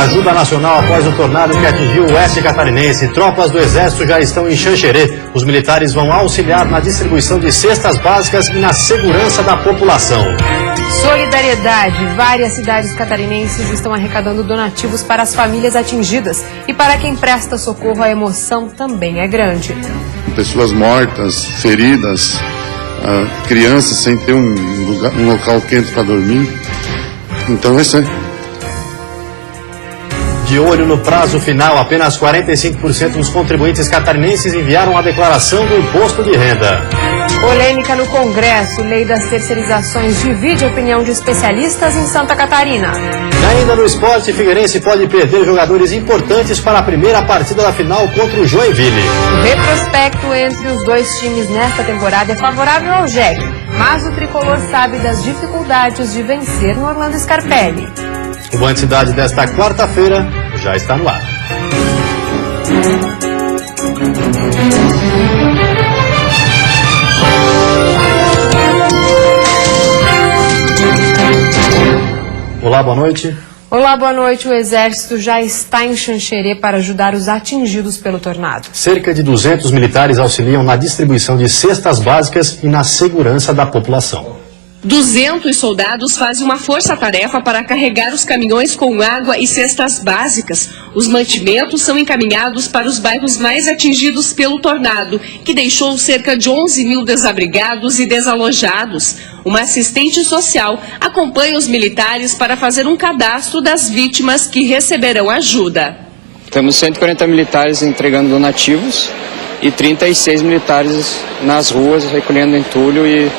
Ajuda nacional após o tornado que atingiu o oeste catarinense. Tropas do Exército já estão em Xanxerê. Os militares vão auxiliar na distribuição de cestas básicas e na segurança da população. Solidariedade. Várias cidades catarinenses estão arrecadando donativos para as famílias atingidas. E para quem presta socorro, a emoção também é grande. Pessoas mortas, feridas, crianças sem ter um local quente para dormir. Então é isso aí. De olho no prazo final, apenas 45% dos contribuintes catarinenses enviaram a declaração do imposto de renda. Polêmica no Congresso. Lei das terceirizações divide a opinião de especialistas em Santa Catarina. E ainda no esporte, Figueirense pode perder jogadores importantes para a primeira partida da final contra o Joinville. O retrospecto entre os dois times nesta temporada é favorável ao JEG, mas o tricolor sabe das dificuldades de vencer no Orlando Scarpelli. O Band Cidade desta quarta-feira já está no ar. Olá, boa noite. Olá, boa noite. O Exército já está em Xanxerê para ajudar os atingidos pelo tornado. Cerca de 200 militares auxiliam na distribuição de cestas básicas e na segurança da população. 200 soldados fazem uma força-tarefa para carregar os caminhões com água e cestas básicas. Os mantimentos são encaminhados para os bairros mais atingidos pelo tornado, que deixou cerca de 11 mil desabrigados e desalojados. Uma assistente social acompanha os militares para fazer um cadastro das vítimas que receberão ajuda. Temos 140 militares entregando donativos e 36 militares nas ruas recolhendo entulho e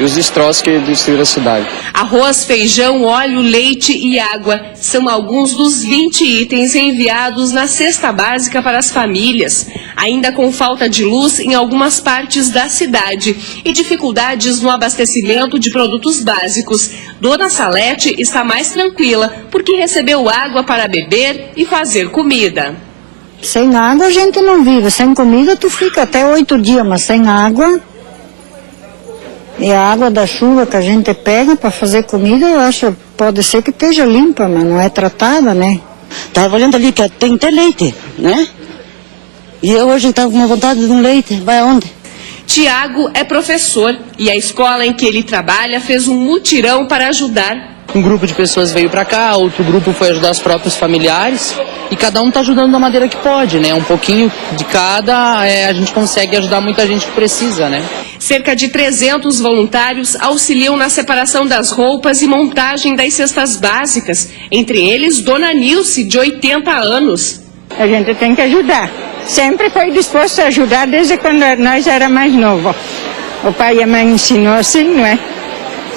os destroços que destruíram a cidade. Arroz, feijão, óleo, leite e água são alguns dos 20 itens enviados na cesta básica para as famílias. Ainda com falta de luz em algumas partes da cidade e dificuldades no abastecimento de produtos básicos. Dona Salete está mais tranquila porque recebeu água para beber e fazer comida. Sem água a gente não vive, sem comida tu fica até 8 dias, mas sem água... E a água da chuva que a gente pega para fazer comida, eu acho, pode ser que esteja limpa, mas não é tratada, né? Estava olhando ali que tem que ter leite, né? E eu hoje estava com uma vontade de um leite, vai aonde? Tiago é professor e a escola em que ele trabalha fez um mutirão para ajudar. Um grupo de pessoas veio para cá, outro grupo foi ajudar os próprios familiares e cada um está ajudando da maneira que pode, né? Um pouquinho de cada, a gente consegue ajudar muita gente que precisa, né? Cerca de 300 voluntários auxiliam na separação das roupas e montagem das cestas básicas, entre eles Dona Nilce, de 80 anos. A gente tem que ajudar. Sempre foi disposto a ajudar desde quando nós era mais novo. O pai e a mãe ensinou assim, não é?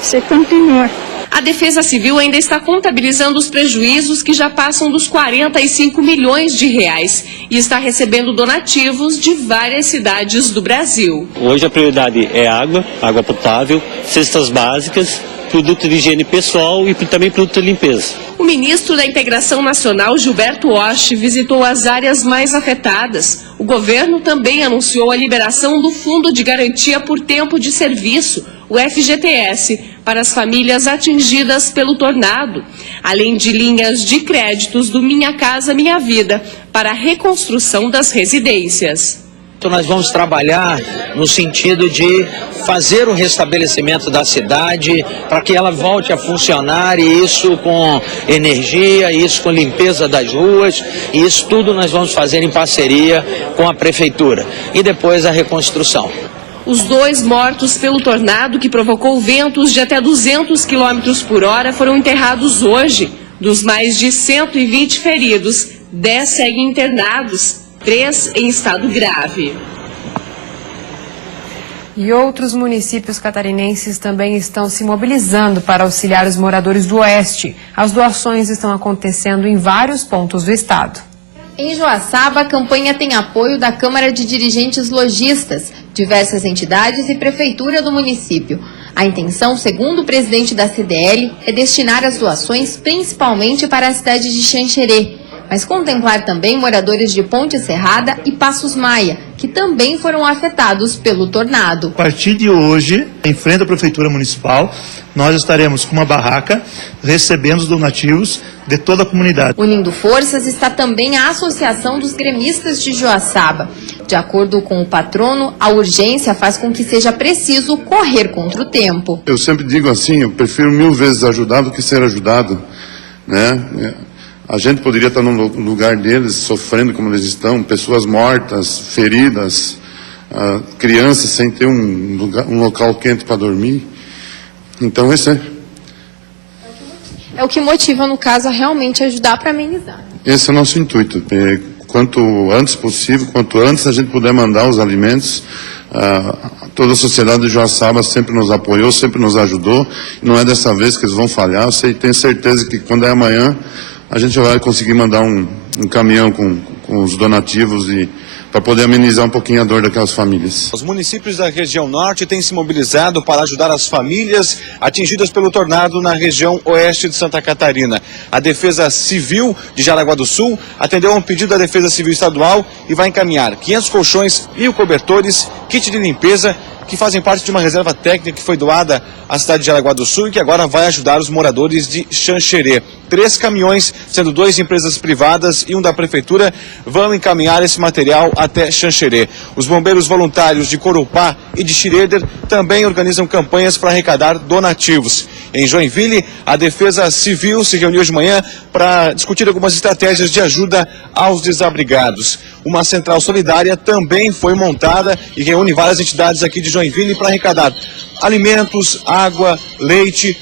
Você continua. A Defesa Civil ainda está contabilizando os prejuízos que já passam dos 45 milhões de reais e está recebendo donativos de várias cidades do Brasil. Hoje a prioridade é água potável, cestas básicas, produto de higiene pessoal e também produto de limpeza. O ministro da Integração Nacional, Gilberto Osh, visitou as áreas mais afetadas. O governo também anunciou a liberação do Fundo de Garantia por Tempo de Serviço, o FGTS, para as famílias atingidas pelo tornado, além de linhas de créditos do Minha Casa Minha Vida para a reconstrução das residências. Então nós vamos trabalhar no sentido de fazer o restabelecimento da cidade para que ela volte a funcionar, e isso com energia, isso com limpeza das ruas, e isso tudo nós vamos fazer em parceria com a prefeitura. E depois a reconstrução. Os 2 mortos pelo tornado que provocou ventos de até 200 km por hora foram enterrados hoje. Dos mais de 120 feridos, 10 seguem internados, 3 em estado grave. E outros municípios catarinenses também estão se mobilizando para auxiliar os moradores do Oeste. As doações estão acontecendo em vários pontos do estado. Em Joaçaba, a campanha tem apoio da Câmara de Dirigentes Lojistas, diversas entidades e prefeitura do município. A intenção, segundo o presidente da CDL, é destinar as doações principalmente para a cidade de Xanxerê. mas contemplar também moradores de Ponte Serrada e Passos Maia, que também foram afetados pelo tornado. A partir de hoje, em frente à Prefeitura Municipal, nós estaremos com uma barraca recebendo os donativos de toda a comunidade. Unindo forças está também a Associação dos Gremistas de Joaçaba. De acordo com o patrono, a urgência faz com que seja preciso correr contra o tempo. Eu sempre digo assim, eu prefiro 1000 vezes ajudar do que ser ajudado, né? A gente poderia estar no lugar deles, sofrendo como eles estão, pessoas mortas, feridas, crianças sem ter um local quente para dormir. Então esse é o que motiva, no caso, a realmente ajudar para amenizar. Esse é o nosso intuito. Quanto antes possível, quanto antes a gente puder mandar os alimentos, toda a sociedade de Joaçaba sempre nos apoiou, sempre nos ajudou. Não é dessa vez que eles vão falhar. Eu tenho certeza que quando é amanhã, a gente vai conseguir mandar um caminhão com os donativos para poder amenizar um pouquinho a dor daquelas famílias. Os municípios da região norte têm se mobilizado para ajudar as famílias atingidas pelo tornado na região oeste de Santa Catarina. A Defesa Civil de Jaraguá do Sul atendeu a um pedido da Defesa Civil Estadual e vai encaminhar 500 colchões, 1000 cobertores, kit de limpeza, que fazem parte de uma reserva técnica que foi doada à cidade de Jaraguá do Sul e que agora vai ajudar os moradores de Xanxerê. 3 caminhões, sendo 2 de empresas privadas e um da prefeitura, vão encaminhar esse material até Xanxerê. Os bombeiros voluntários de Corupá e de Schroeder também organizam campanhas para arrecadar donativos. Em Joinville, a Defesa Civil se reuniu de manhã para discutir algumas estratégias de ajuda aos desabrigados. Uma central solidária também foi montada e reúne várias entidades aqui de Joinville para arrecadar alimentos, água, leite,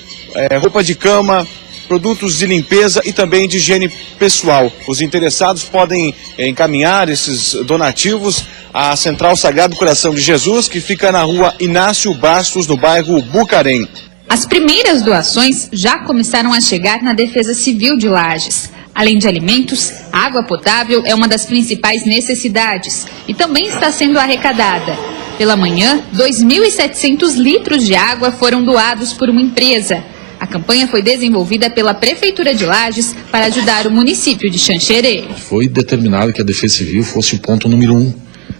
roupa de cama, produtos de limpeza e também de higiene pessoal. Os interessados podem encaminhar esses donativos à Central Sagrado Coração de Jesus, que fica na rua Inácio Bastos, no bairro Bucarém. As primeiras doações já começaram a chegar na Defesa Civil de Lages. Além de alimentos, a água potável é uma das principais necessidades e também está sendo arrecadada. Pela manhã, 2.700 litros de água foram doados por uma empresa. A campanha foi desenvolvida pela Prefeitura de Lages para ajudar o município de Xanxerê. Foi determinado que a Defesa Civil fosse o ponto número 1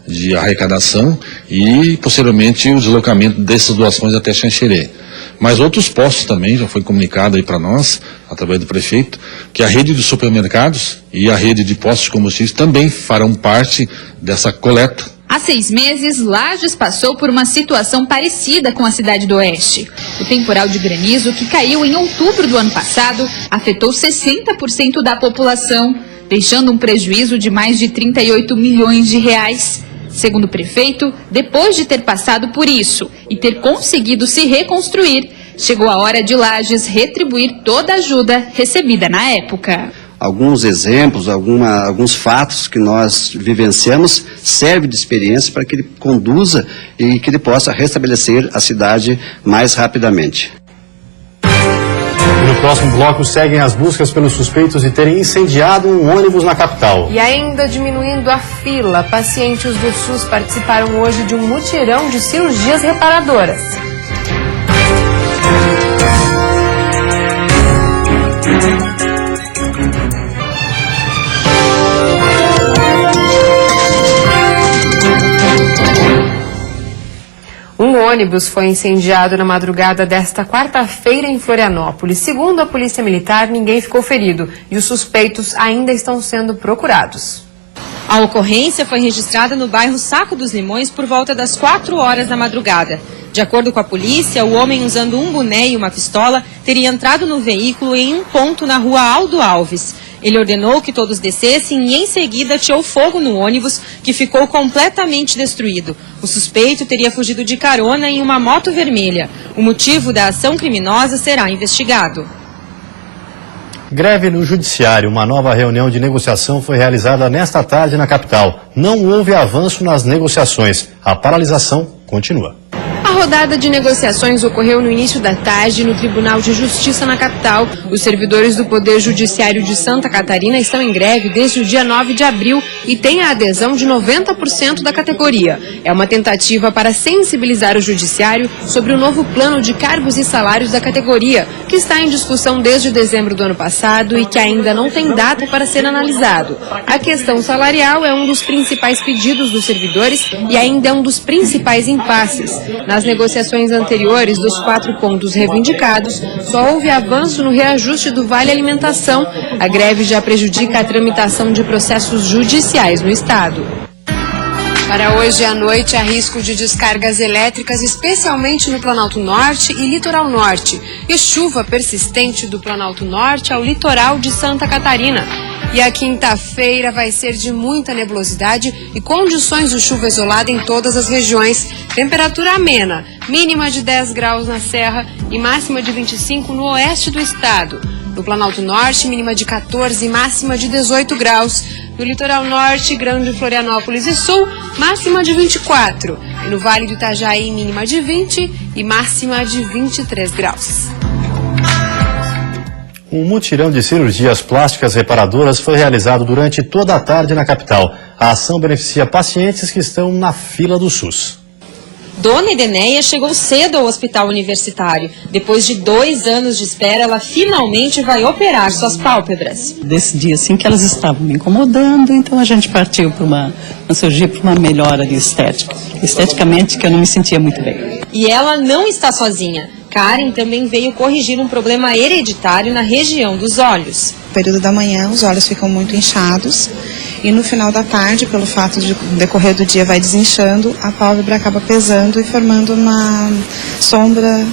de arrecadação e, posteriormente, o deslocamento dessas doações até Xanxerê. Mas outros postos também já foi comunicado aí para nós, através do prefeito, que a rede de supermercados e a rede de postos de combustíveis também farão parte dessa coleta. Há 6 meses, Lages passou por uma situação parecida com a cidade do Oeste. O temporal de granizo, que caiu em outubro do ano passado, afetou 60% da população, deixando um prejuízo de mais de 38 milhões de reais. Segundo o prefeito, depois de ter passado por isso e ter conseguido se reconstruir, chegou a hora de Lages retribuir toda a ajuda recebida na época. Alguns exemplos, alguns fatos que nós vivenciamos servem de experiência para que ele conduza e que ele possa restabelecer a cidade mais rapidamente. No próximo bloco seguem as buscas pelos suspeitos de terem incendiado um ônibus na capital. E ainda diminuindo a fila, pacientes do SUS participaram hoje de um mutirão de cirurgias reparadoras. Um ônibus foi incendiado na madrugada desta quarta-feira em Florianópolis. Segundo a Polícia Militar, ninguém ficou ferido e os suspeitos ainda estão sendo procurados. A ocorrência foi registrada no bairro Saco dos Limões por volta das 4 horas da madrugada. De acordo com a polícia, o homem usando um boné e uma pistola teria entrado no veículo em um ponto na rua Aldo Alves. Ele ordenou que todos descessem e em seguida ateou fogo no ônibus, que ficou completamente destruído. O suspeito teria fugido de carona em uma moto vermelha. O motivo da ação criminosa será investigado. Greve no Judiciário. Uma nova reunião de negociação foi realizada nesta tarde na capital. Não houve avanço nas negociações. A paralisação continua. A rodada de negociações ocorreu no início da tarde no Tribunal de Justiça na capital. Os servidores do Poder Judiciário de Santa Catarina estão em greve desde o dia 9 de abril e têm a adesão de 90% da categoria. É uma tentativa para sensibilizar o Judiciário sobre o novo plano de cargos e salários da categoria, que está em discussão desde dezembro do ano passado e que ainda não tem data para ser analisado. A questão salarial é um dos principais pedidos dos servidores e ainda é um dos principais impasses. Nas negociações anteriores dos 4 pontos reivindicados, só houve avanço no reajuste do Vale Alimentação. A greve já prejudica a tramitação de processos judiciais no Estado. Para hoje à noite, há risco de descargas elétricas, especialmente no Planalto Norte e Litoral Norte, e chuva persistente do Planalto Norte ao litoral de Santa Catarina. E a quinta-feira vai ser de muita nebulosidade e condições de chuva isolada em todas as regiões. Temperatura amena, mínima de 10 graus na Serra e máxima de 25 no oeste do estado. No Planalto Norte, mínima de 14 e máxima de 18 graus. No Litoral Norte, Grande Florianópolis e Sul, máxima de 24. E no Vale do Itajaí, mínima de 20 e máxima de 23 graus. Um mutirão de cirurgias plásticas reparadoras foi realizado durante toda a tarde na capital. A ação beneficia pacientes que estão na fila do SUS. Dona Edeneia chegou cedo ao hospital universitário. Depois de 2 anos de espera, ela finalmente vai operar suas pálpebras. Decidi assim que elas estavam me incomodando, então a gente partiu para uma cirurgia, para uma melhora de estética. Esteticamente que eu não me sentia muito bem. E ela não está sozinha. Karen também veio corrigir um problema hereditário na região dos olhos. No período da manhã, os olhos ficam muito inchados e no final da tarde, pelo fato de o decorrer do dia vai desinchando, a pálpebra acaba pesando e formando uma sombra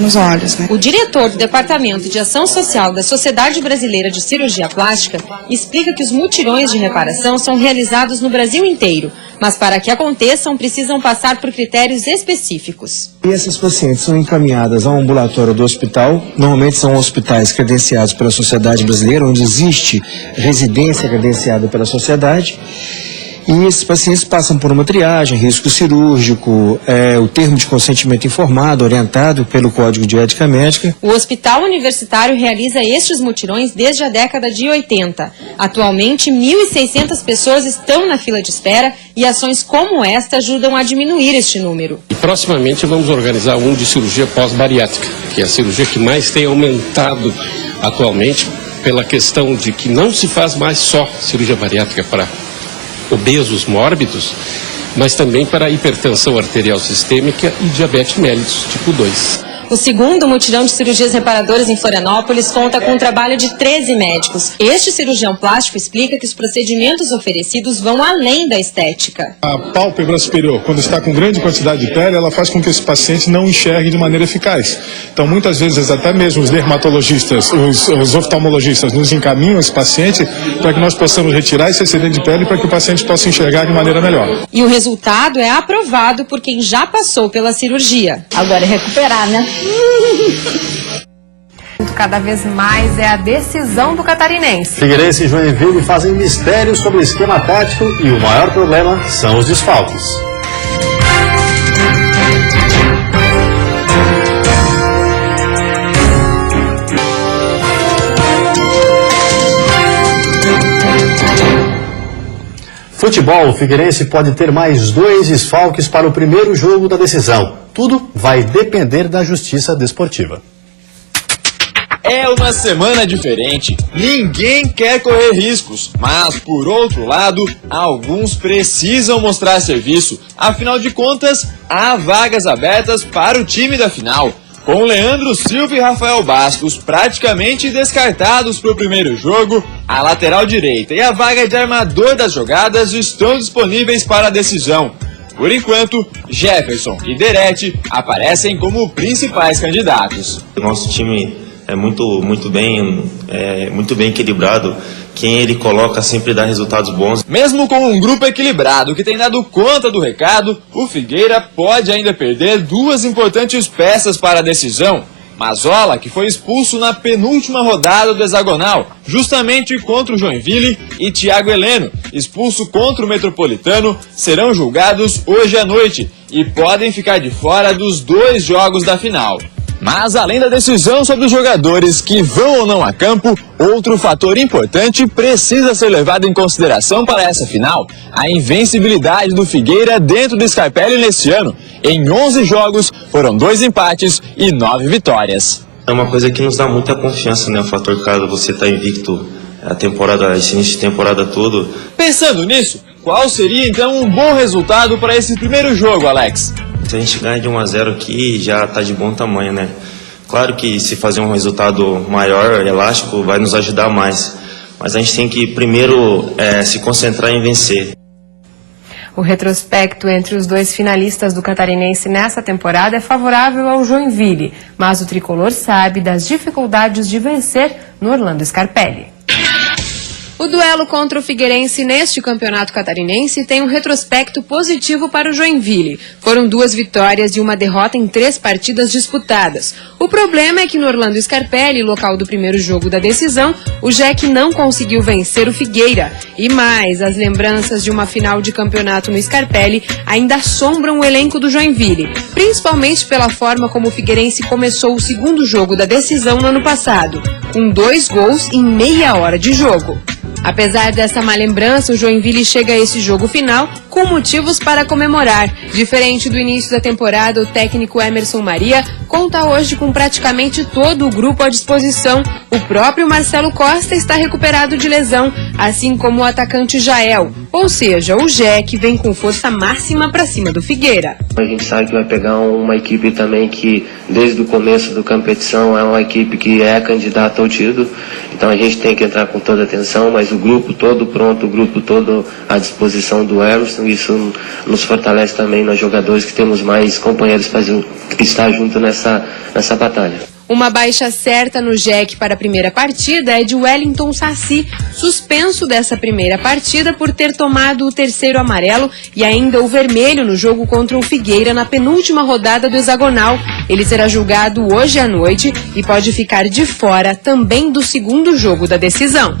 nos olhos. Né? O diretor do Departamento de Ação Social da Sociedade Brasileira de Cirurgia Plástica explica que os mutirões de reparação são realizados no Brasil inteiro, mas para que aconteçam precisam passar por critérios específicos. E essas pacientes são encaminhadas ao ambulatório do hospital, normalmente são hospitais credenciados pela Sociedade Brasileira, onde existe residência credenciada pela sociedade, e esses pacientes passam por uma triagem, risco cirúrgico, o termo de consentimento informado, orientado pelo Código de Ética Médica. O Hospital Universitário realiza estes mutirões desde a década de 80. Atualmente, 1.600 pessoas estão na fila de espera e ações como esta ajudam a diminuir este número. E proximamente vamos organizar um de cirurgia pós-bariátrica, que é a cirurgia que mais tem aumentado atualmente pela questão de que não se faz mais só cirurgia bariátrica para obesos mórbidos, mas também para hipertensão arterial sistêmica e diabetes mellitus tipo 2. O segundo mutirão de cirurgias reparadoras em Florianópolis conta com o trabalho de 13 médicos. Este cirurgião plástico explica que os procedimentos oferecidos vão além da estética. A pálpebra superior, quando está com grande quantidade de pele, ela faz com que esse paciente não enxergue de maneira eficaz. Então, muitas vezes, até mesmo os dermatologistas, os oftalmologistas nos encaminham esse paciente para que nós possamos retirar esse excedente de pele para que o paciente possa enxergar de maneira melhor. E o resultado é aprovado por quem já passou pela cirurgia. Agora é recuperar, né? Cada vez mais é a decisão do catarinense. Figueirense e Joinville fazem mistério sobre o esquema tático e o maior problema são os desfalques. Futebol, o Figueirense pode ter mais 2 desfalques para o primeiro jogo da decisão. Tudo vai depender da justiça desportiva. É uma semana diferente, ninguém quer correr riscos, mas por outro lado, alguns precisam mostrar serviço. Afinal de contas, há vagas abertas para o time da final. Com Leandro Silva e Rafael Bastos praticamente descartados para o primeiro jogo, a lateral direita e a vaga de armador das jogadas estão disponíveis para a decisão. Por enquanto, Jefferson e Derete aparecem como principais candidatos. O nosso time é muito bem equilibrado. Quem ele coloca sempre dá resultados bons. Mesmo com um grupo equilibrado que tem dado conta do recado, o Figueira pode ainda perder 2 importantes peças para a decisão. Mazola, que foi expulso na penúltima rodada do hexagonal, justamente contra o Joinville, e Thiago Heleno, expulso contra o Metropolitano, serão julgados hoje à noite e podem ficar de fora dos 2 jogos da final. Mas além da decisão sobre os jogadores que vão ou não a campo, outro fator importante precisa ser levado em consideração para essa final: a invencibilidade do Figueira dentro do Scarpelli neste ano. Em 11 jogos, foram 2 empates e 9 vitórias. É uma coisa que nos dá muita confiança, né? O fator caso você está invicto esse início de temporada todo. Pensando nisso, qual seria então um bom resultado para esse primeiro jogo, Alex? Se a gente ganha de 1-0 aqui, já está de bom tamanho, né? Claro que se fazer um resultado maior, elástico, vai nos ajudar mais. Mas a gente tem que primeiro se concentrar em vencer. O retrospecto entre os 2 finalistas do Catarinense nessa temporada é favorável ao Joinville, mas o tricolor sabe das dificuldades de vencer no Orlando Scarpelli. O duelo contra o Figueirense neste campeonato catarinense tem um retrospecto positivo para o Joinville. Foram 2 vitórias e uma derrota em 3 partidas disputadas. O problema é que no Orlando Scarpelli, local do primeiro jogo da decisão, o Jack não conseguiu vencer o Figueira. E mais, as lembranças de uma final de campeonato no Scarpelli ainda assombram o elenco do Joinville, principalmente pela forma como o Figueirense começou o segundo jogo da decisão no ano passado, com 2 gols em meia hora de jogo. Apesar dessa má lembrança, o Joinville chega a esse jogo final com motivos para comemorar. Diferente do início da temporada, o técnico Emerson Maria conta hoje com praticamente todo o grupo à disposição. O próprio Marcelo Costa está recuperado de lesão, assim como o atacante Jael. Ou seja, o Jack vem com força máxima para cima do Figueira. A gente sabe que vai pegar uma equipe também que, desde o começo da competição, é uma equipe que é candidata ao título. Então a gente tem que entrar com toda atenção, mas o grupo todo pronto, o grupo todo à disposição do Emerson. Isso nos fortalece também nós jogadores, que temos mais companheiros para estar junto nessa batalha. Uma baixa certa no Jack para a primeira partida é de Wellington Saci, suspenso dessa primeira partida por ter tomado o 3º amarelo e ainda o vermelho no jogo contra o Figueira na penúltima rodada do hexagonal. Ele será julgado hoje à noite e pode ficar de fora também do segundo jogo da decisão.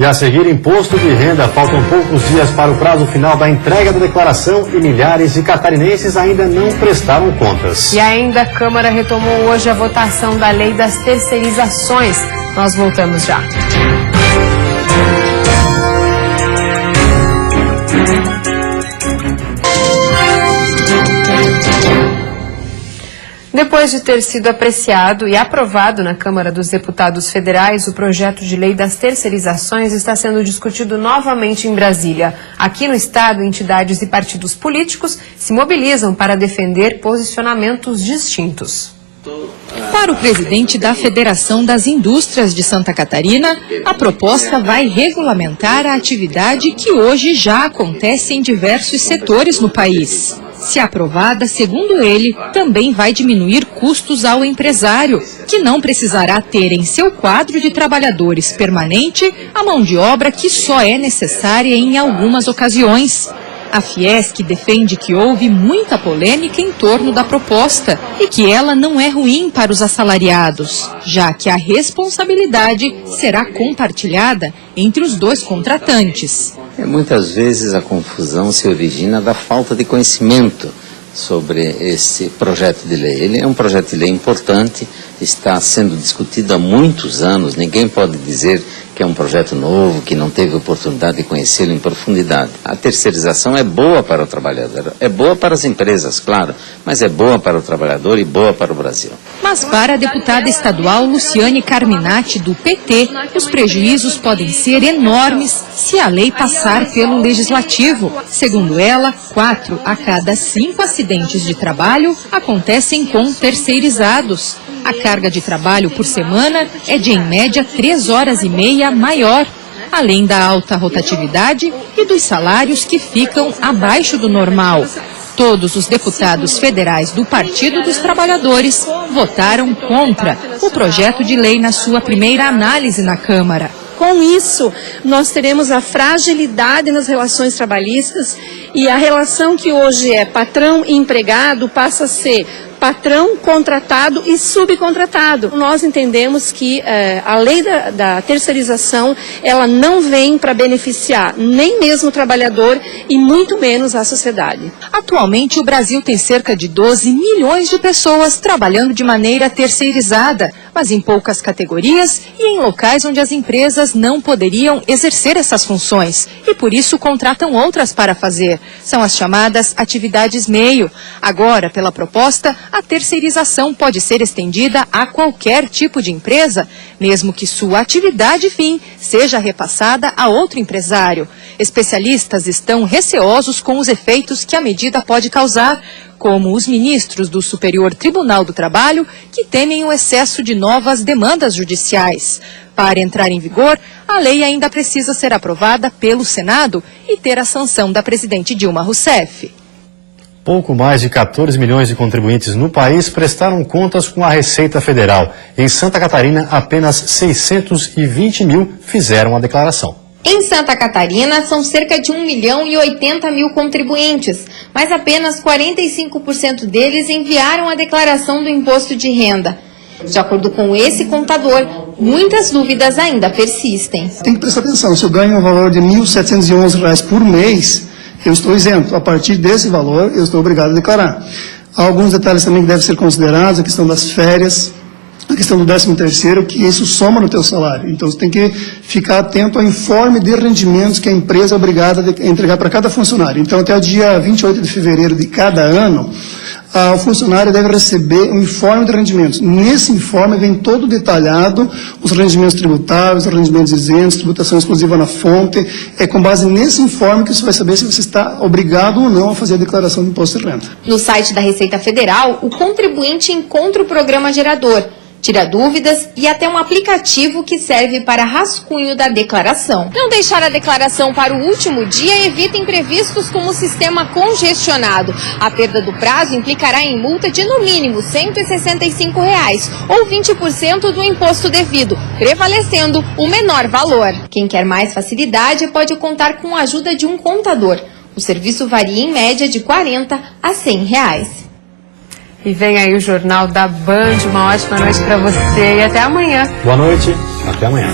E a seguir, imposto de renda. Faltam poucos dias para o prazo final da entrega da declaração e milhares de catarinenses ainda não prestaram contas. E ainda a Câmara retomou hoje a votação da lei das terceirizações. Nós voltamos já. Depois de ter sido apreciado e aprovado na Câmara dos Deputados Federais, o projeto de lei das terceirizações está sendo discutido novamente em Brasília. Aqui no estado, entidades e partidos políticos se mobilizam para defender posicionamentos distintos. Para o presidente da Federação das Indústrias de Santa Catarina, a proposta vai regulamentar a atividade que hoje já acontece em diversos setores no país. Se aprovada, segundo ele, também vai diminuir custos ao empresário, que não precisará ter em seu quadro de trabalhadores permanente a mão de obra que só é necessária em algumas ocasiões. A Fiesc defende que houve muita polêmica em torno da proposta e que ela não é ruim para os assalariados, já que a responsabilidade será compartilhada entre os 2 contratantes. Muitas vezes a confusão se origina da falta de conhecimento sobre esse projeto de lei. Ele é um projeto de lei importante, está sendo discutido há muitos anos, ninguém pode dizer que é um projeto novo, que não teve oportunidade de conhecê-lo em profundidade. A terceirização é boa para o trabalhador, é boa para as empresas, claro, mas é boa para o trabalhador e boa para o Brasil. Mas para a deputada estadual Luciane Carminati, do PT, os prejuízos podem ser enormes se a lei passar pelo Legislativo. Segundo ela, 4 a cada 5 acidentes de trabalho acontecem com terceirizados. A carga de trabalho por semana é de, em média, 3 horas e meia maior, além da alta rotatividade e dos salários que ficam abaixo do normal. Todos os deputados federais do Partido dos Trabalhadores votaram contra o projeto de lei na sua primeira análise na Câmara. Com isso, nós teremos a fragilidade nas relações trabalhistas e a relação que hoje é patrão e empregado passa a ser patrão, contratado e subcontratado. Nós entendemos que a lei da terceirização, ela não vem para beneficiar nem mesmo o trabalhador e muito menos a sociedade. Atualmente, o Brasil tem cerca de 12 milhões de pessoas trabalhando de maneira terceirizada, mas em poucas categorias e em locais onde as empresas não poderiam exercer essas funções e, por isso, contratam outras para fazer. São as chamadas atividades meio. Agora, pela proposta, a terceirização pode ser estendida a qualquer tipo de empresa, mesmo que sua atividade fim seja repassada a outro empresário. Especialistas estão receosos com os efeitos que a medida pode causar, como os ministros do Superior Tribunal do Trabalho, que temem o excesso de novas demandas judiciais. Para entrar em vigor, a lei ainda precisa ser aprovada pelo Senado e ter a sanção da presidente Dilma Rousseff. Pouco mais de 14 milhões de contribuintes no país prestaram contas com a Receita Federal. Em Santa Catarina, apenas 620 mil fizeram a declaração. Em Santa Catarina, são cerca de 1.080.000 contribuintes, mas apenas 45% deles enviaram a declaração do imposto de renda. De acordo com esse contador, muitas dúvidas ainda persistem. Tem que prestar atenção, se eu ganho um valor de R$ 1.711 por mês, eu estou isento. A partir desse valor, eu estou obrigado a declarar. Há alguns detalhes também que devem ser considerados, a questão das férias, a questão do 13º, que isso soma no teu salário. Então, você tem que ficar atento ao informe de rendimentos que a empresa é obrigada a entregar para cada funcionário. Então, até o dia 28 de fevereiro de cada ano, o funcionário deve receber um informe de rendimentos. Nesse informe vem todo detalhado os rendimentos tributáveis, os rendimentos isentos, tributação exclusiva na fonte. É com base nesse informe que você vai saber se você está obrigado ou não a fazer a declaração de imposto de renda. No site da Receita Federal, o contribuinte encontra o programa gerador, tira dúvidas e até um aplicativo que serve para rascunho da declaração. Não deixar a declaração para o último dia evita imprevistos como o sistema congestionado. A perda do prazo implicará em multa de no mínimo R$ 165 ou 20% do imposto devido, prevalecendo o menor valor. Quem quer mais facilidade pode contar com a ajuda de um contador. O serviço varia em média de R$ 40 a R$ 100. E vem aí o Jornal da Band. Uma ótima noite para você e até amanhã. Boa noite, até amanhã.